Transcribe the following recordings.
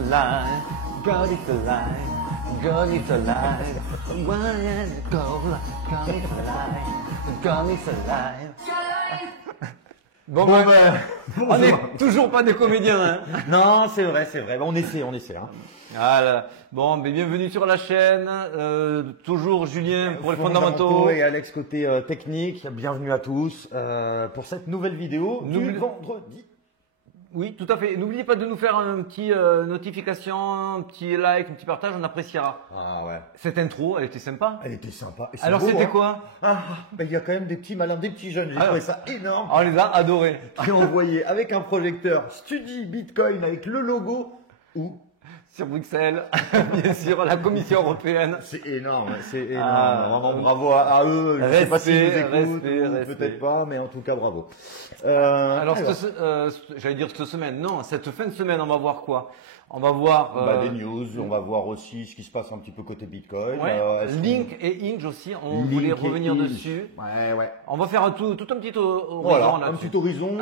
alive, God is alive, God is alive. Why is it cold? God is alive, God is alive. Bon ben, on n'est toujours pas des comédiens, hein. Non, c'est vrai, c'est vrai. On essaie, hein. Voilà. Bon, ben bienvenue sur la chaîne. Toujours Julien pour les fondamentaux. Et Alex côté technique. Bienvenue à tous pour cette nouvelle vidéo du vendredi. Oui, tout à fait. N'oubliez pas de nous faire un petit notification, un petit like, un petit partage, on appréciera. Ah ouais. Cette intro, elle était sympa. Elle était sympa. Et alors beau, c'était hein. quoi? Ben, il y a quand même des petits malins, des petits jeunes. J'ai trouvé ça énorme. On les a adorés. Qui ont envoyé avec un projecteur Studi Bitcoin avec le logo ou sur Bruxelles, bien sûr, la Commission européenne. C'est énorme, c'est énorme. Vraiment bravo à eux. Je sais pas si ils nous écoutent, peut-être pas, mais en tout cas bravo. Alors. J'allais dire cette semaine, non, cette fin de semaine, on va voir quoi? On va voir des news, on va voir aussi ce qui se passe un petit peu côté Bitcoin. Ouais, Link et Inch aussi, on voulait revenir dessus. Ouais. On va faire tout un petit horizon voilà, là-dessus. un petit horizon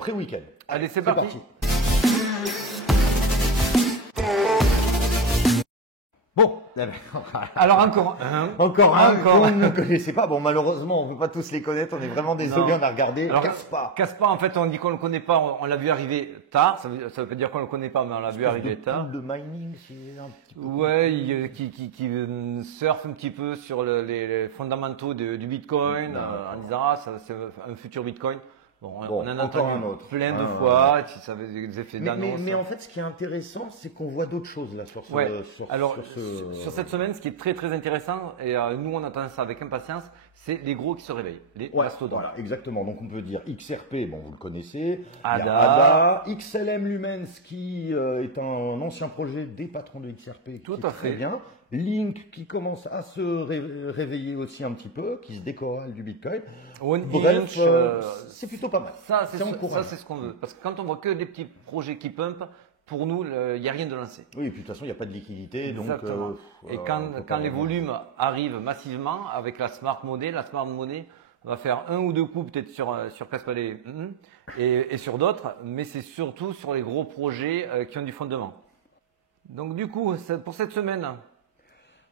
pré-week-end. Allez, c'est parti. Bon, alors encore un qu'on ne connaissait pas. Bon, malheureusement, on ne peut pas tous les connaître. On est vraiment désolé, on a regardé. Caspa, en fait, on dit qu'on le connaît pas. On l'a vu arriver tard. Ça veut pas dire qu'on le connaît pas, mais on l'a vu arriver tard. De mining, c'est un petit peu. Ouais, qui surfe un petit peu sur les fondamentaux du Bitcoin, en disant ça c'est un futur Bitcoin. Bon, on en a entendu plein de fois, ça avait des effets d'annonce. Mais en fait, ce qui est intéressant, c'est qu'on voit d'autres choses là sur cette semaine, ce qui est très très intéressant, et nous on attend ça avec impatience, c'est les gros qui se réveillent, les mastodontes. Voilà, exactement. Donc on peut dire XRP, bon vous le connaissez, ADA, XLM Lumens qui est un ancien projet des patrons de XRP, tout qui est très bien. Link qui commence à se réveiller aussi un petit peu, qui se décorale du Bitcoin. Bref, c'est plutôt pas mal. Ça, c'est ce qu'on veut. Parce que quand on voit que des petits projets qui pumpent, pour nous, il n'y a rien de lancé. Oui, et puis de toute façon, il n'y a pas de liquidité. Exactement. Donc, et quand les volumes arrivent massivement avec la Smart Money va faire un ou deux coups peut-être sur Caspadé et sur d'autres, mais c'est surtout sur les gros projets qui ont du fondement. Donc du coup, pour cette semaine.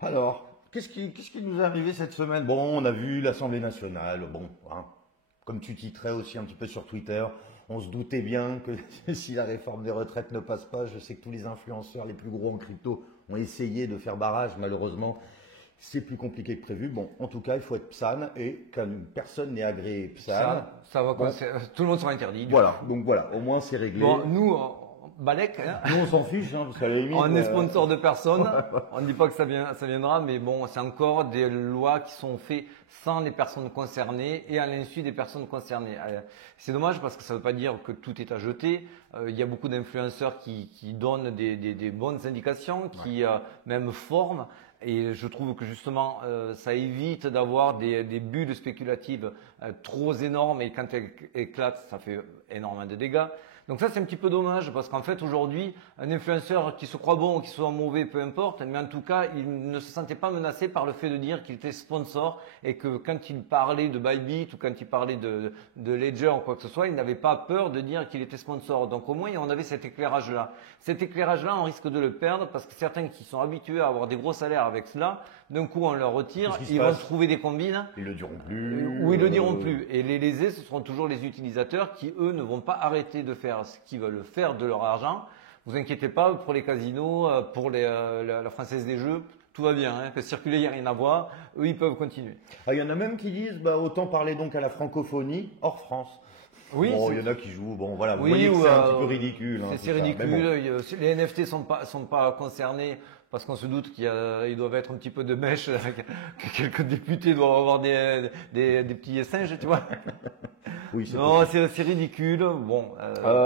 Alors, qu'est-ce qui nous est arrivé cette semaine? Bon, on a vu l'Assemblée nationale. Bon, comme tu titrais aussi un petit peu sur Twitter, on se doutait bien que si la réforme des retraites ne passe pas, je sais que tous les influenceurs les plus gros en crypto ont essayé de faire barrage. Malheureusement, c'est plus compliqué que prévu. Bon, en tout cas, il faut être PSAN et comme personne n'est agréé PSAN, ça va tout le monde sera interdit. Voilà, donc voilà, au moins c'est réglé. Bon, nous, Balek, nous on s'en fiche, parce qu'à la limite, on est sponsor de personne. On ne dit pas que ça viendra, mais bon, c'est encore des lois qui sont faites sans les personnes concernées et à l'insu des personnes concernées. C'est dommage parce que ça ne veut pas dire que tout est à jeter. Il y a beaucoup d'influenceurs qui donnent des bonnes indications, qui même forment. Et je trouve que justement, ça évite d'avoir des bulles spéculatives trop énormes et quand elles éclatent, ça fait énormément de dégâts. Donc ça, c'est un petit peu dommage parce qu'en fait, aujourd'hui, un influenceur qui se croit bon ou qui soit mauvais, peu importe, mais en tout cas, il ne se sentait pas menacé par le fait de dire qu'il était sponsor et que quand il parlait de Bybit ou quand il parlait de Ledger ou quoi que ce soit, il n'avait pas peur de dire qu'il était sponsor. Donc au moins, on avait cet éclairage-là. Cet éclairage-là, on risque de le perdre parce que certains qui sont habitués à avoir des gros salaires avec cela, d'un coup, on leur retire, ils vont trouver des combines. Ils le diront plus. Ou ils le diront plus. Et les lésés, ce seront toujours les utilisateurs qui, eux, ne vont pas arrêter de faire ce qu'ils veulent faire de leur argent. Vous inquiétez pas, pour les casinos, pour la Française des Jeux, tout va bien. Que circuler, il n'y a rien à voir. Eux, ils peuvent continuer. Il y en a même qui disent, autant parler donc à la francophonie hors France. Oui. Bon, il y en a qui jouent. Bon, voilà. Vous voyez que c'est un petit peu ridicule. C'est ridicule. Bon. Les NFT sont pas concernés. Parce qu'on se doute qu'ils doivent être un petit peu de mèche, que quelques députés doivent avoir des petits singes, tu vois. Oui, non, c'est ridicule. Bon,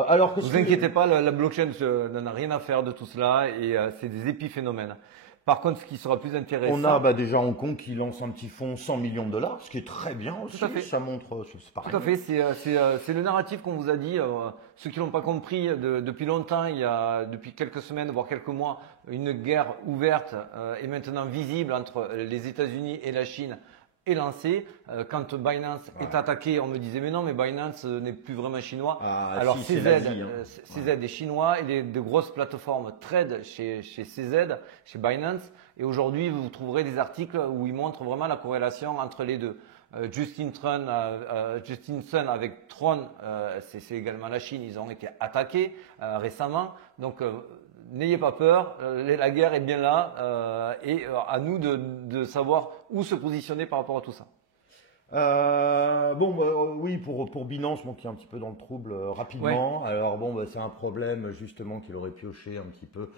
alors que vous inquiétez pas, la blockchain n'en a rien à faire de tout cela et c'est des épiphénomènes. Par contre, ce qui sera plus intéressant… On a déjà Hong Kong qui lance un petit fonds 100 millions de dollars, ce qui est très bien aussi. Tout à fait. Ça montre… c'est pareil. Tout à fait, c'est le narratif qu'on vous a dit. Ceux qui l'ont pas compris, depuis longtemps, il y a depuis quelques semaines, voire quelques mois, une guerre ouverte et maintenant visible entre les États-Unis et la Chine est lancé. Quand Binance est attaqué, on me disait mais non, mais Binance n'est plus vraiment chinois. Alors si, CZ est chinois et de grosses plateformes trade chez CZ, chez Binance. Et aujourd'hui, vous trouverez des articles où ils montrent vraiment la corrélation entre les deux. Justin Sun avec Tron, c'est également la Chine, ils ont été attaqués récemment. Donc n'ayez pas peur, la guerre est bien là et à nous de savoir où se positionner par rapport à tout ça. Oui, pour Binance, qui est un petit peu dans le trouble rapidement. Ouais. Alors c'est un problème justement qu'il aurait pioché un petit peu,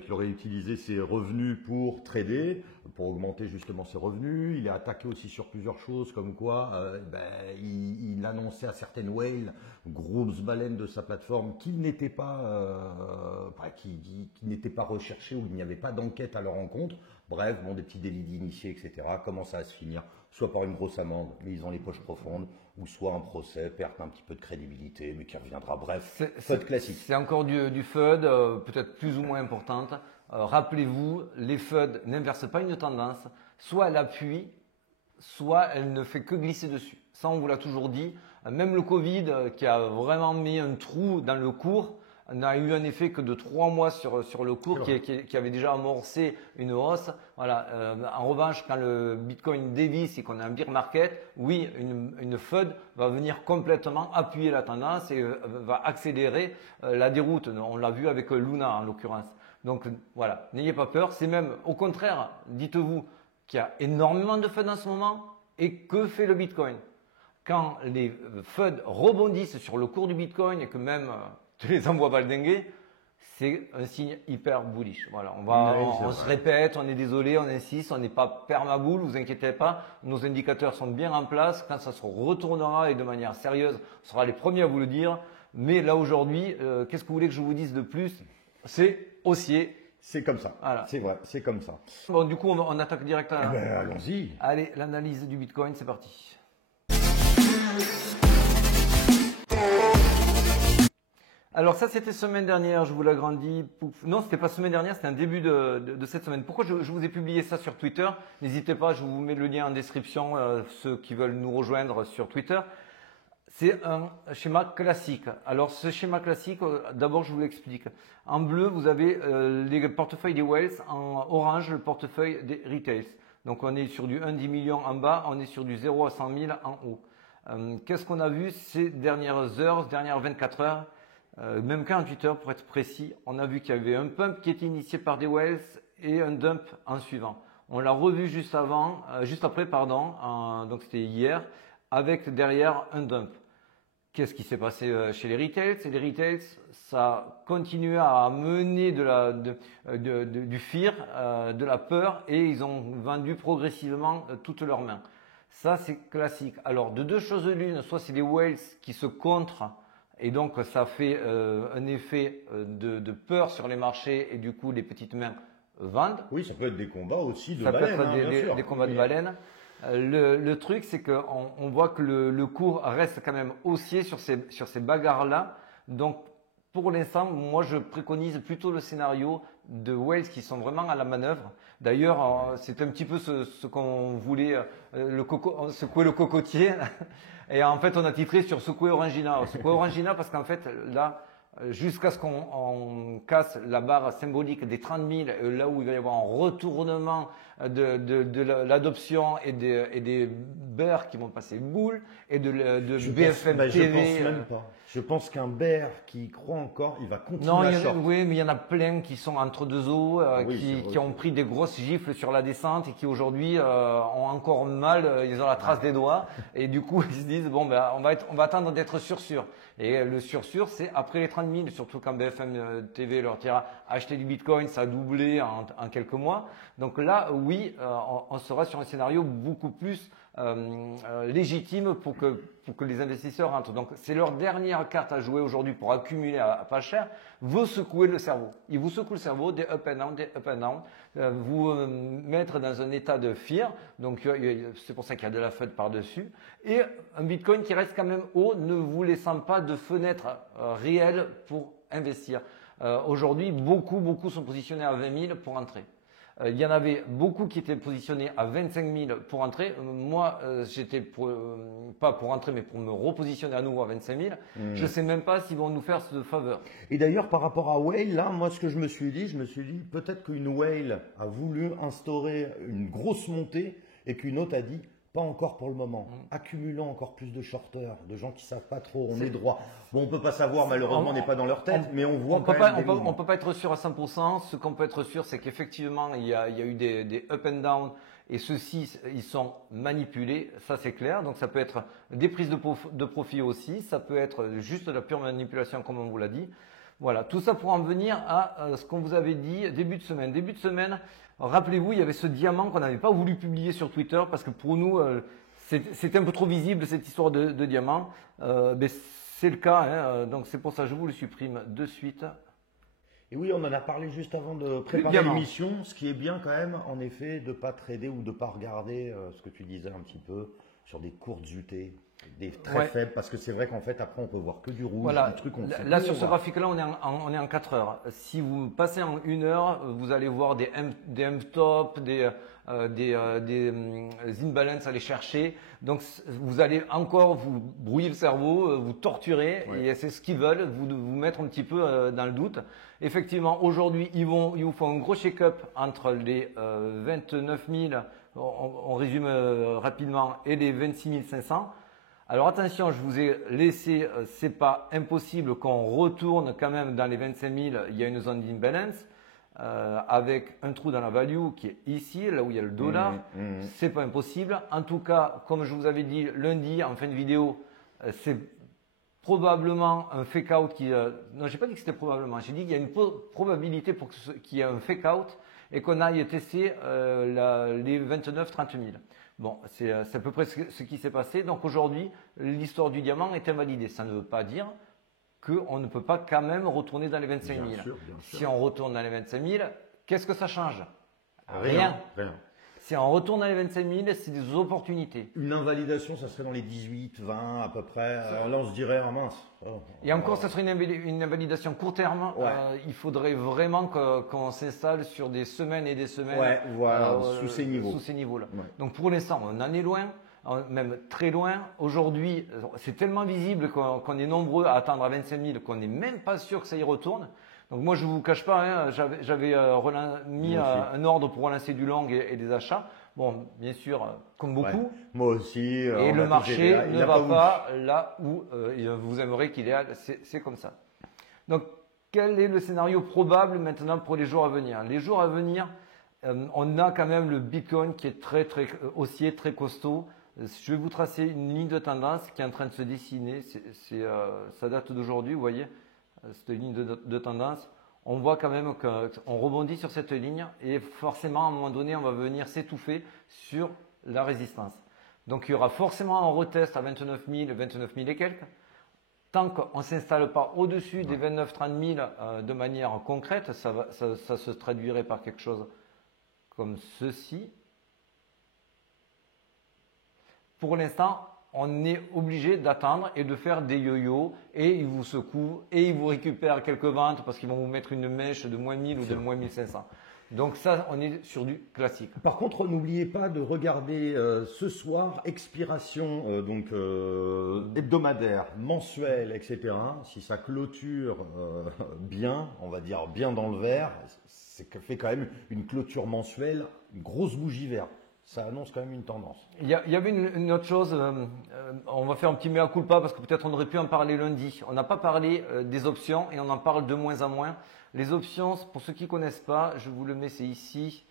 qu'il aurait utilisé ses revenus pour trader, pour augmenter justement ses revenus. Il est attaqué aussi sur plusieurs choses, comme quoi il annonçait à certaines whales, grosses baleines de sa plateforme, qu'ils n'étaient pas, qui n'étaient pas recherchés ou qu'il n'y avait pas d'enquête à leur encontre. Bref, des petits délits d'initiés, etc. Comment ça va se finir? Soit par une grosse amende, mais ils ont les poches profondes, ou soit un procès, perte un petit peu de crédibilité, mais qui reviendra. Bref, FUD classique. C'est encore du FUD, peut-être plus ou moins importante. Rappelez-vous, les FUD n'inversent pas une tendance, soit elle appuie, soit elle ne fait que glisser dessus. Ça, on vous l'a toujours dit. Même le Covid, qui a vraiment mis un trou dans le cours, n'a eu un effet que de 3 mois sur le cours qui avait déjà amorcé une hausse. Voilà. En revanche, quand le Bitcoin dévisse et qu'on a un bear market, oui, une FUD va venir complètement appuyer la tendance et va accélérer la déroute. On l'a vu avec Luna en l'occurrence. Donc voilà, n'ayez pas peur. C'est même au contraire, dites-vous qu'il y a énormément de FUD en ce moment et que fait le Bitcoin? Quand les FUD rebondissent sur le cours du Bitcoin et que même tu les envoies valdinguer, c'est un signe hyper bullish. Voilà, on se répète, on est désolé, on insiste, on n'est pas permaboule, vous inquiétez pas, nos indicateurs sont bien en place. Quand ça se retournera et de manière sérieuse, on sera les premiers à vous le dire. Mais là aujourd'hui, qu'est-ce que vous voulez que je vous dise de plus? C'est haussier. C'est comme ça. Voilà. C'est vrai, c'est comme ça. Bon, du coup, on attaque direct à... allons-y. Allez, l'analyse du Bitcoin, c'est parti. Alors ça, c'était semaine dernière, je vous l'agrandis. Non, c'était pas semaine dernière, c'était un début de cette semaine. Pourquoi je vous ai publié ça sur Twitter? N'hésitez pas, je vous mets le lien en description, ceux qui veulent nous rejoindre sur Twitter. C'est un schéma classique. Alors ce schéma classique, d'abord je vous l'explique. En bleu, vous avez les portefeuilles des whales, en orange, le portefeuille des retails. Donc on est sur du 1-10 millions en bas, on est sur du 0 à 100 000 en haut. Qu'est-ce qu'on a vu ces dernières heures, ces dernières 24 heures? Même 48 heures pour être précis, on a vu qu'il y avait un pump qui était initié par des whales et un dump en suivant. On l'a revu juste après, donc c'était hier, avec derrière un dump. Qu'est-ce qui s'est passé chez les retails? Les retails, ça continuait à mener du fear, de la peur, et ils ont vendu progressivement toutes leurs mains. Ça, c'est classique. Alors, de deux choses l'une, soit c'est les whales qui se contrent, et donc ça fait un effet de peur sur les marchés, et du coup, les petites mains vendent. Oui, ça peut être des combats aussi de baleines. Ça peut être des combats de baleines. Le truc, c'est qu'on voit que le cours reste quand même haussier sur ces bagarres-là. Donc, pour l'instant, moi, je préconise plutôt le scénario de whales qui sont vraiment à la manœuvre. D'ailleurs, c'est un petit peu ce qu'on voulait, secouer le cocotier. Et en fait, on a titré sur secouer Orangina. Secouer Orangina parce qu'en fait, là, jusqu'à ce qu'on casse la barre symbolique des 30 000, là où il va y avoir un retournement de l'adoption et des bears qui vont passer boule et de BFM TV. Je pense même pas. Je pense qu'un bear qui croit encore, il va continuer à short. Oui, mais il y en a plein qui sont entre deux eaux, qui ont pris des grosses gifles sur la descente et qui aujourd'hui ont encore mal, ils ont la trace des doigts et du coup ils se disent bon ben on va attendre d'être sûr. Et le sûr, c'est après les 30 000, surtout quand BFM TV leur dira acheter du Bitcoin, ça a doublé en quelques mois. Donc là, oui, on sera sur un scénario beaucoup plus légitime pour que les investisseurs rentrent. Donc c'est leur dernière carte à jouer aujourd'hui pour accumuler à pas cher. Vous secouez le cerveau. Ils vous secouent le cerveau, des up and down, vous mettre dans un état de fear. Donc c'est pour ça qu'il y a de la FUD par-dessus. Et un Bitcoin qui reste quand même haut, ne vous laissant pas de fenêtre réelle pour investir. Aujourd'hui, beaucoup sont positionnés à 20 000 pour entrer. Il y en avait beaucoup qui étaient positionnés à 25 000 pour entrer. Moi, j'étais pas pour entrer, mais pour me repositionner à nouveau à 25 000. Je ne sais même pas s'ils vont nous faire cette faveur. Et d'ailleurs, par rapport à Whale, là, moi, ce que je me suis dit, peut-être qu'une Whale a voulu instaurer une grosse montée et qu'une autre a dit, pas encore pour le moment. Accumulant encore plus de shorteurs, de gens qui savent pas trop, on est droit. Bon, on peut pas savoir, malheureusement, on n'est pas dans leur tête, mais on voit quand même des mouvements. On peut pas être sûr à 100%. Ce qu'on peut être sûr, c'est qu'effectivement, il y a eu des up and down. Et ceux-ci, ils sont manipulés, ça c'est clair. Donc ça peut être des prises de profit aussi, ça peut être juste de la pure manipulation comme on vous l'a dit. Voilà, tout ça pour en venir à ce qu'on vous avait dit début de semaine. Début de semaine, rappelez-vous, il y avait ce diamant qu'on n'avait pas voulu publier sur Twitter parce que pour nous, c'était un peu trop visible cette histoire de diamant. Mais c'est le cas, hein, donc c'est pour ça que je vous le supprime de suite. Et oui, on en a parlé juste avant de préparer l'émission. Ce qui est bien quand même, en effet, de ne pas trader ou de ne pas regarder ce que tu disais un petit peu sur des courtes UT, des très faibles, parce que c'est vrai qu'en fait, après, on peut voir que du rouge, voilà. du truc. Là, sur ce graphique-là, on est en 4 heures. Si vous passez en 1 heure, vous allez voir des M-top, des imbalance à aller chercher. Donc, vous allez encore vous brouiller le cerveau, vous torturer, et c'est ce qu'ils veulent, vous mettre un petit peu dans le doute. Effectivement, aujourd'hui, ils vous font un gros shake-up entre les 29 000, on résume rapidement, et les 26 500. Alors attention, je vous ai laissé, c'est pas impossible qu'on retourne quand même dans les 25 000, il y a une zone d'imbalance. Avec un trou dans la value qui est ici, là où il y a le dollar, c'est pas impossible. En tout cas, comme je vous avais dit lundi en fin de vidéo, c'est probablement un fake out qui. Non, j'ai pas dit que c'était probablement. J'ai dit qu'il y a une probabilité pour qu'il y ait un fake out et qu'on aille tester les 29-30 000. Bon, c'est à peu près ce qui s'est passé. Donc aujourd'hui, l'histoire du diamant est invalidée. Ça ne veut pas dire qu'on ne peut pas quand même retourner dans les 25 000. Bien sûr. Si on retourne dans les 25 000, qu'est-ce que ça change? Rien. Si on retourne dans les 25 000, c'est des opportunités. Une invalidation, ça serait dans les 18, 20 à peu près. Alors là, on se dirait, ah mince. Et encore, ça serait une invalidation court terme. Il faudrait vraiment qu'on s'installe sur des semaines et des semaines sous ces niveaux. Sous ces niveaux-là. Donc pour l'instant, on en est loin. Même très loin. Aujourd'hui, c'est tellement visible qu'on est nombreux à attendre à 25 000 qu'on n'est même pas sûr que ça y retourne. Donc moi, je ne vous cache pas, hein, j'avais mis un ordre pour relancer du long et des achats. Bon, bien sûr, comme beaucoup. Moi aussi. Et le marché ne va pas là où vous aimeriez qu'il aille. C'est comme ça. Donc, quel est le scénario probable maintenant pour les jours à venir? Les jours à venir, on a quand même le Bitcoin qui est très haussier, très costaud. Je vais vous tracer une ligne de tendance qui est en train de se dessiner. Ça date d'aujourd'hui, vous voyez, cette ligne de tendance. On voit quand même qu'on rebondit sur cette ligne et forcément, à un moment donné, on va venir s'étouffer sur la résistance. Donc, il y aura forcément un retest à 29 000, 29 000 et quelques. Tant qu'on ne s'installe pas au-dessus des 29-30 000 de manière concrète, ça se traduirait par quelque chose comme ceci. Pour l'instant, on est obligé d'attendre et de faire des yo-yo et ils vous secouent et ils vous récupèrent quelques ventes parce qu'ils vont vous mettre une mèche de moins 1000 ou de moins 1500. Donc ça, on est sur du classique. Par contre, n'oubliez pas de regarder ce soir, expiration hebdomadaire, mensuelle, etc. Si ça clôture bien, on va dire bien dans le vert, c'est fait quand même une clôture mensuelle, une grosse bougie verte. Ça annonce quand même une tendance. Il y avait une autre chose, on va faire un petit mea culpa parce que peut-être on aurait pu en parler lundi. On n'a pas parlé des options et on en parle de moins en moins. Les options, pour ceux qui ne connaissent pas, je vous le mets, c'est ici.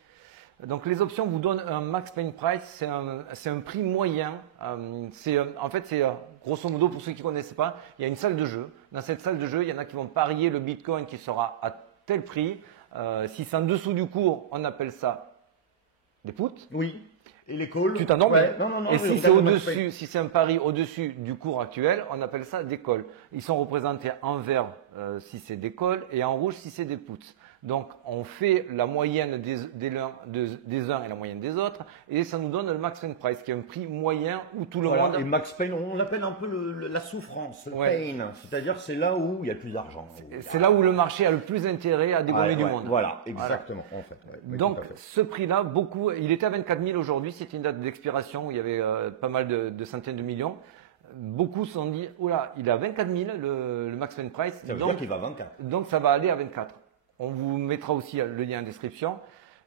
Donc les options vous donnent un max pain price, c'est un prix moyen. En fait, c'est grosso modo, pour ceux qui ne connaissent pas, il y a une salle de jeu. Dans cette salle de jeu, il y en a qui vont parier le Bitcoin qui sera à tel prix. Si c'est en dessous du cours, on appelle ça des puts. Oui. Et les calls. Tu t'endors bien. Non. Et si c'est au-dessus, si c'est un pari au-dessus du cours actuel, on appelle ça des calls. Ils sont représentés en vert si c'est des calls et en rouge si c'est des puts. Donc, on fait la moyenne des uns et la moyenne des autres, et ça nous donne le Max Pain Price, qui est un prix moyen où tout le monde. Et Max Pain, on l'appelle un peu la souffrance, le pain. C'est-à-dire, c'est là où il y a le plus d'argent. C'est là où le marché a le plus intérêt à dégommer du monde. Voilà, exactement. En fait, donc, ce prix-là, il était à 24 000 aujourd'hui. C'était une date d'expiration où il y avait pas mal de centaines de millions. Beaucoup se sont dit, oula, il est à 24 000 le Max Pain Price. Ça veut dire qu'il va à 24. Donc, ça va aller à 24. On vous mettra aussi le lien en description.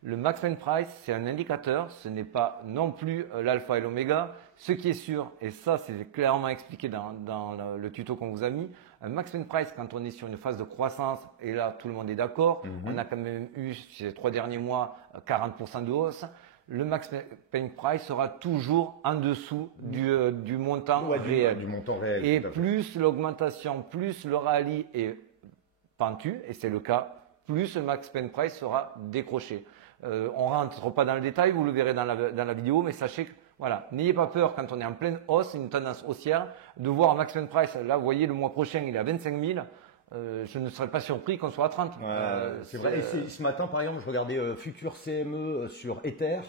Le Max Pain Price, c'est un indicateur, ce n'est pas non plus l'alpha et l'oméga. Ce qui est sûr, et ça c'est clairement expliqué dans le tuto qu'on vous a mis, un Max Pain Price quand on est sur une phase de croissance, et là tout le monde est d'accord, on a quand même eu ces 3 derniers mois 40% de hausse, le Max Pain Price sera toujours en dessous du montant réel. Du montant réel. Et plus l'augmentation, plus le rallye est pentu, et c'est le cas, plus le Max Pain Price sera décroché. On rentre pas dans le détail, vous le verrez dans la vidéo, mais sachez que voilà, n'ayez pas peur quand on est en pleine hausse, une tendance haussière, de voir un Max Pain Price. Là, vous voyez, le mois prochain, il est à 25 000. Je ne serais pas surpris qu'on soit à 30. C'est vrai. Et ce matin, par exemple, je regardais Futur CME sur Ether.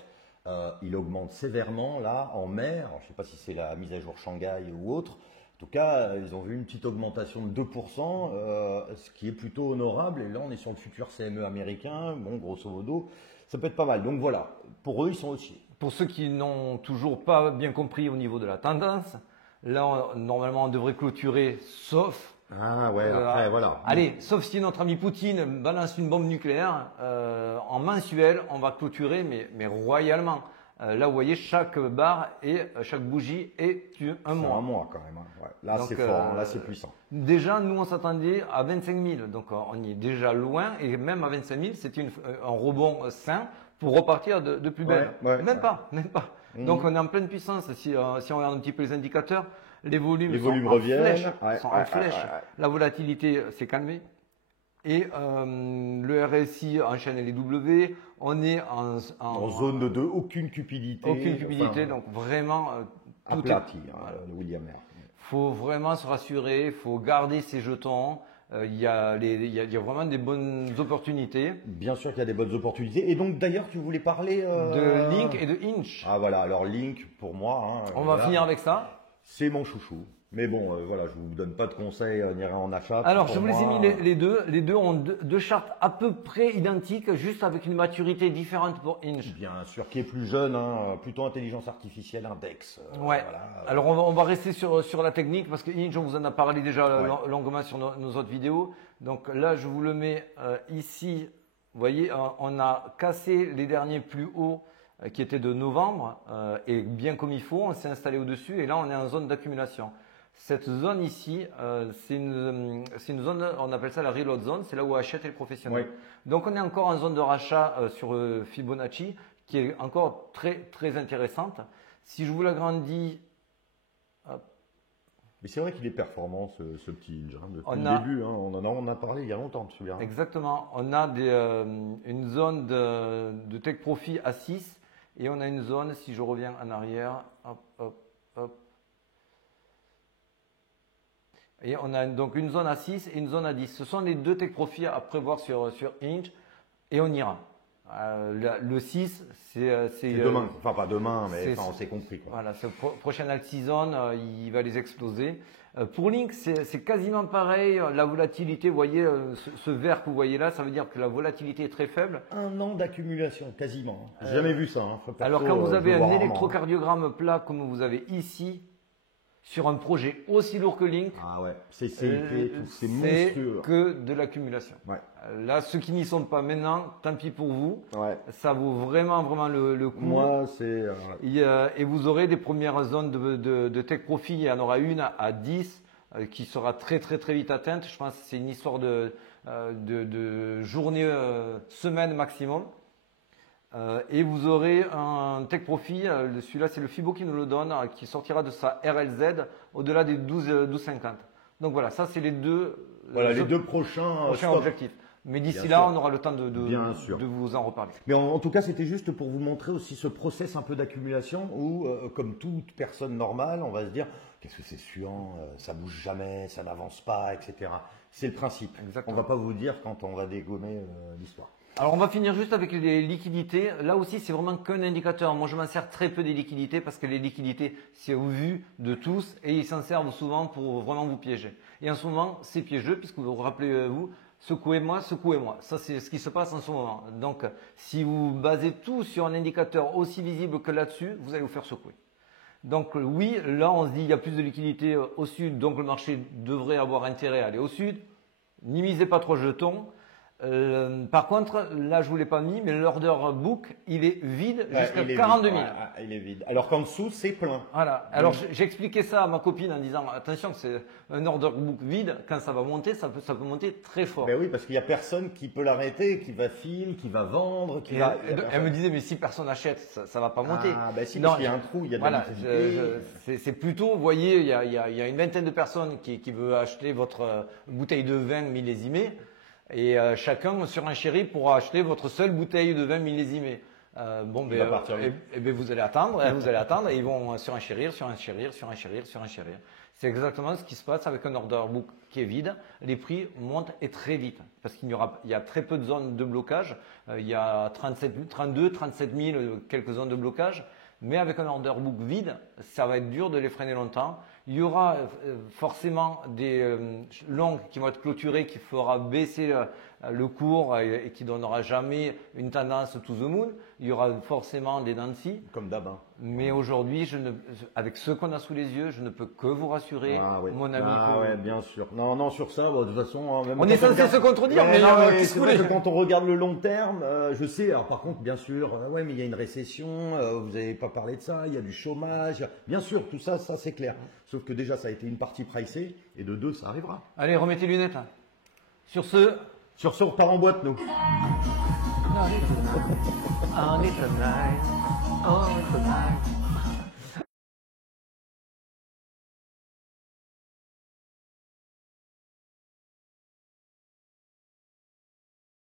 Il augmente sévèrement là en mai. Alors, je ne sais pas si c'est la mise à jour Shanghai ou autre. En tout cas, ils ont vu une petite augmentation de 2%, ce qui est plutôt honorable. Et là, on est sur le futur CME américain. Bon, grosso modo, ça peut être pas mal. Donc voilà, pour eux, ils sont haussiers. Pour ceux qui n'ont toujours pas bien compris au niveau de la tendance, là, normalement, on devrait clôturer, sauf... Ah ouais, après, voilà. Allez, sauf si notre ami Poutine balance une bombe nucléaire, en mensuel, on va clôturer, mais royalement. Là, vous voyez, chaque barre et chaque bougie est un mois. C'est un mois quand même. Ouais. Là, c'est fort, là, c'est puissant. Déjà, nous, on s'attendait à 25 000. Donc, on y est déjà loin. Et même à 25 000, c'était un rebond sain pour repartir de plus belle. Même pas. Donc, on est en pleine puissance. Si on regarde un petit peu les indicateurs, les volumes reviennent. Sont en flèche. La volatilité s'est calmée. Et le RSI enchaîne les W. On est en zone de 2, aucune cupidité. Aucune cupidité, donc vraiment tout aplati, le William R. Faut vraiment se rassurer, il faut garder ses jetons. Il y a vraiment des bonnes opportunités. Bien sûr qu'il y a des bonnes opportunités. Et donc d'ailleurs, tu voulais parler de Link et de Inch. Ah voilà, alors Link pour moi. On va finir avec ça. C'est mon chouchou. Mais bon, voilà, je vous donne pas de conseils ni rien en achat. Alors, je vous les ai mis les deux. Les deux ont deux chartes à peu près identiques, juste avec une maturité différente pour Inch. Bien sûr, qui est plus jeune, plutôt intelligence artificielle, index. Ouais. Voilà. Alors, on va rester sur la technique parce que Inch, on vous en a parlé déjà longuement sur nos autres vidéos. Donc là, je vous le mets ici. Vous voyez, on a cassé les derniers plus hauts qui étaient de novembre et bien comme il faut, on s'est installé au-dessus et là, on est en zone d'accumulation. Cette zone ici, c'est une zone, on appelle ça la reload zone, c'est là où achètent les professionnels. Oui. Donc on est encore en zone de rachat sur Fibonacci, qui est encore très très intéressante. Si je vous l'agrandis, mais c'est vrai qu'il est performant ce petit Inch, depuis le début, on en a parlé il y a longtemps de celui-là. Exactement, on a une zone de take profit à 6 et on a une zone, si je reviens en arrière, hop. Et on a donc une zone à 6 et une zone à 10. Ce sont les deux take profits à prévoir sur Inch et on ira. Le 6, c'est demain. Enfin, pas demain, mais on s'est compris. Quoi. Voilà, ce prochain alt season, il va les exploser. Pour Link, c'est quasiment pareil. La volatilité, vous voyez, ce vert que vous voyez là, ça veut dire que la volatilité est très faible. Un an d'accumulation, quasiment. J'ai jamais vu ça. Alors, quand vous avez un électrocardiogramme plat comme vous avez ici, sur un projet aussi lourd que Link, c'est monstrueux. Que de l'accumulation. Ouais. Là, ceux qui n'y sont pas maintenant, tant pis pour vous. Ouais. Ça vaut vraiment le coup. Moi, c'est. Et vous aurez des premières zones de take profit. Il y en aura une à 10 qui sera très vite atteinte. Je pense que c'est une histoire de journée, semaine maximum. Et vous aurez un take profit, celui-là c'est le Fibo qui nous le donne, qui sortira de sa RLZ au-delà des 12,50. Donc voilà, ça c'est les deux, les deux prochains objectifs. Mais d'ici Bien là, sûr. on aura le temps Bien sûr. de vous en reparler. Mais en tout cas, c'était juste pour vous montrer aussi ce process un peu d'accumulation où, comme toute personne normale, on va se dire qu'est-ce que c'est suant, ça bouge jamais, ça n'avance pas, etc. C'est le principe. Exactement. On va pas vous dire quand on va dégommer l'histoire. Alors on va finir juste avec les liquidités. Là aussi, c'est vraiment qu'un indicateur. Moi, je m'en sers très peu des liquidités parce que les liquidités, c'est au vu de tous et ils s'en servent souvent pour vraiment vous piéger. Et en ce moment, c'est piégeux puisque vous vous rappelez, vous, secouez-moi, secouez-moi. Ça, c'est ce qui se passe en ce moment. Donc, si vous basez tout sur un indicateur aussi visible que là-dessus, vous allez vous faire secouer. Donc oui, là, on se dit il y a plus de liquidités au sud, donc le marché devrait avoir intérêt à aller au sud. N'y misez pas trop jetons. Par contre, là je vous l'ai pas mis, mais l'order book, il est vide jusqu'à 42 000. Il est vide. Alors qu'en dessous, c'est plein. Voilà. Alors j'ai expliqué ça à ma copine en disant attention, c'est un order book vide. Quand ça va monter, ça peut monter très fort. Ben oui, parce qu'il y a personne qui peut l'arrêter, qui va qui va vendre, qui va. Elle me disait mais si personne achète, ça va pas monter. Ah ben si, non, parce qu'il y a un trou, il y a de la liquidité. c'est plutôt, vous voyez, il y a une vingtaine de personnes qui veut acheter votre bouteille de vin millésimée. Et chacun surenchérit pour acheter votre seule bouteille de vin millésimé. Ben vous allez attendre, et ils vont surenchérir. C'est exactement ce qui se passe avec un order book qui est vide. Les prix montent et très vite parce qu'il y a très peu de zones de blocage. Il y a 32, 37 000 quelques zones de blocage. Mais avec un order book vide, ça va être dur de les freiner longtemps. Il y aura forcément des longues qui vont être clôturées, qui fera baisser le cours et qui donnera jamais une tendance to the moon. Il y aura forcément des dents de scie. Comme d'hab. Hein. Mais aujourd'hui, avec ce qu'on a sous les yeux, je ne peux que vous rassurer, mon ami. Ouais, bien sûr. Non, sur ça, de toute façon. Même on est censé se contredire, mais c'est vrai que quand on regarde le long terme, je sais. Alors par contre, bien sûr, mais il y a une récession. Vous n'avez pas parlé de ça. Il y a du chômage. Bien sûr, tout ça, c'est clair. Sauf que déjà, ça a été une partie pricée, et de deux, ça arrivera. Allez, remettez les lunettes. Sur ce, on repart en boîte, nous. On it tonight.